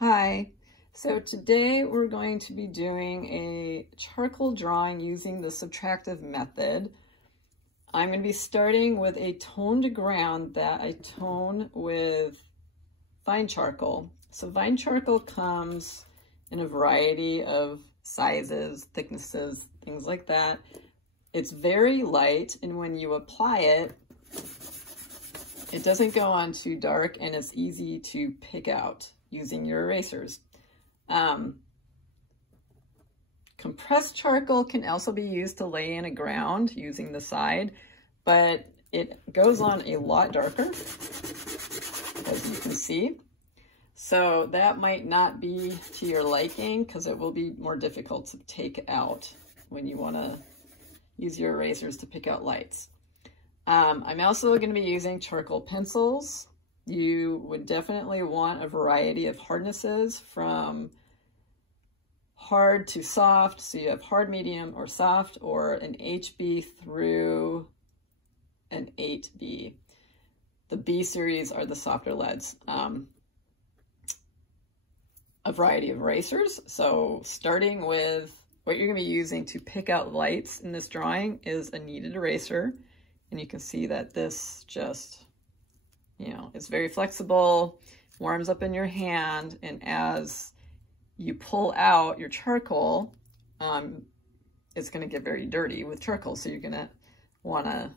Hi, so today we're going to be doing a charcoal drawing using the subtractive method. I'm going to be starting with a toned ground that I tone with fine charcoal. So fine charcoal comes in a variety of sizes, thicknesses, things like that. It's very light, and when you apply it, it doesn't go on too dark, and it's easy to pick out using your erasers. Compressed charcoal can also be used to lay in a ground using the side, but it goes on a lot darker, as you can see. So that might not be to your liking because it will be more difficult to take out when you want to use your erasers to pick out lights. I'm also going to be using charcoal pencils. You would definitely want a variety of hardnesses from hard to soft. So you have hard, medium, or soft, or an HB through an 8B. The B series are the softer leads. A variety of erasers. So starting with what you're going to be using to pick out lights in this drawing is a kneaded eraser. And you can see that this just, it's very flexible, warms up in your hand, and as you pull out your charcoal, it's going to get very dirty with charcoal, so you're going to want to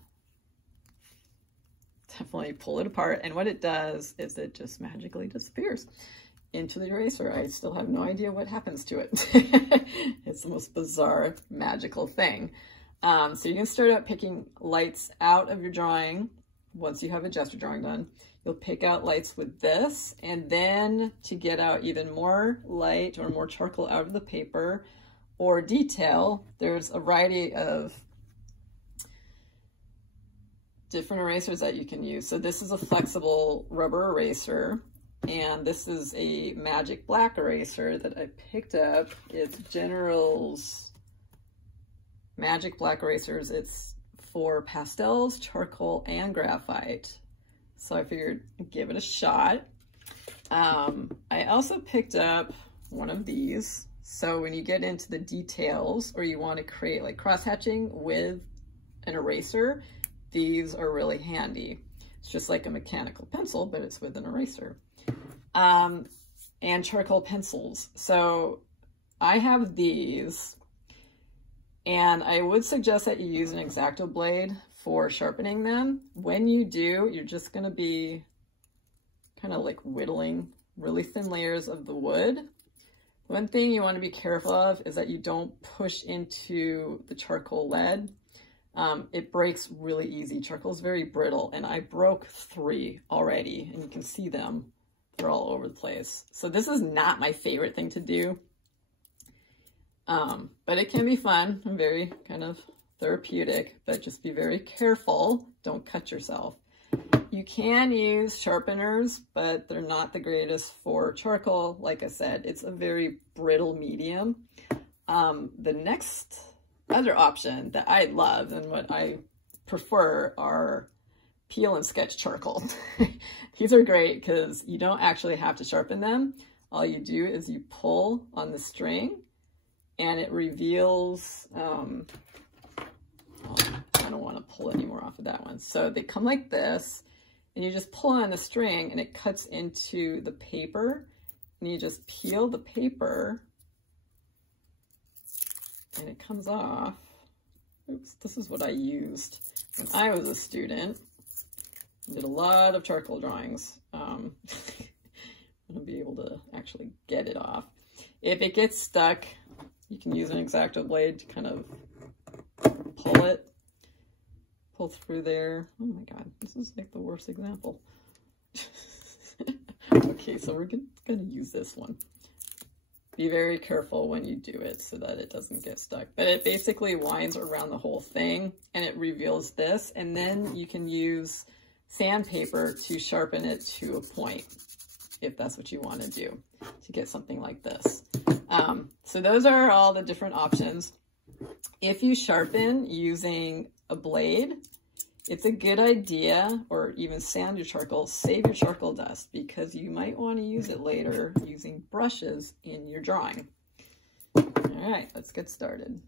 definitely pull it apart, and what it does is it just magically disappears into the eraser. I still have no idea what happens to it. It's the most bizarre, magical thing. So you can start out picking lights out of your drawing. Once you have a gesture drawing done, you'll pick out lights with this, and then to get out even more light or more charcoal out of the paper or detail, there's a variety of different erasers that you can use. So this is a flexible rubber eraser, and this is a magic black eraser that I picked up. It's General's Magic Black Erasers. It's for pastels, charcoal, and graphite. So I figured I'd give it a shot. I also picked up one of these. So when you get into the details or you want to create like cross-hatching with an eraser, these are really handy. It's just like a mechanical pencil, but it's with an eraser. And charcoal pencils. So I have these, and I would suggest that you use an X-Acto blade for sharpening them. When you do, you're just going to be kind of like whittling really thin layers of the wood. One thing you want to be careful of is that you don't push into the charcoal lead. It breaks really easy. Charcoal is very brittle, and I broke 3 already, and you can see them. They're all over the place. So this is not my favorite thing to do. But it can be fun and very kind of therapeutic, but just be very careful. Don't cut yourself. You can use sharpeners, but they're not the greatest for charcoal. Like I said, it's a very brittle medium. The next other option that I love and what I prefer are peel and sketch charcoal. These are great because you don't actually have to sharpen them. All you do is you pull on the string, and it reveals, I don't want to pull any more off of that one. So they come like this, and you just pull on the string, and it cuts into the paper, and you just peel the paper, and it comes off. Oops, this is what I used when I was a student. I did a lot of charcoal drawings. I'm gonna be able to actually get it off. If it gets stuck, you can use an X-Acto blade to kind of pull through there. Oh my God, this is like the worst example. Okay, so we're gonna use this one. Be very careful when you do it so that it doesn't get stuck. But it basically winds around the whole thing, and it reveals this, and then you can use sandpaper to sharpen it to a point, if that's what you want to do, to get something like this. So those are all the different options. If you sharpen using a blade, it's a good idea, or even sand your charcoal, save your charcoal dust, because you might want to use it later using brushes in your drawing. All right, let's get started.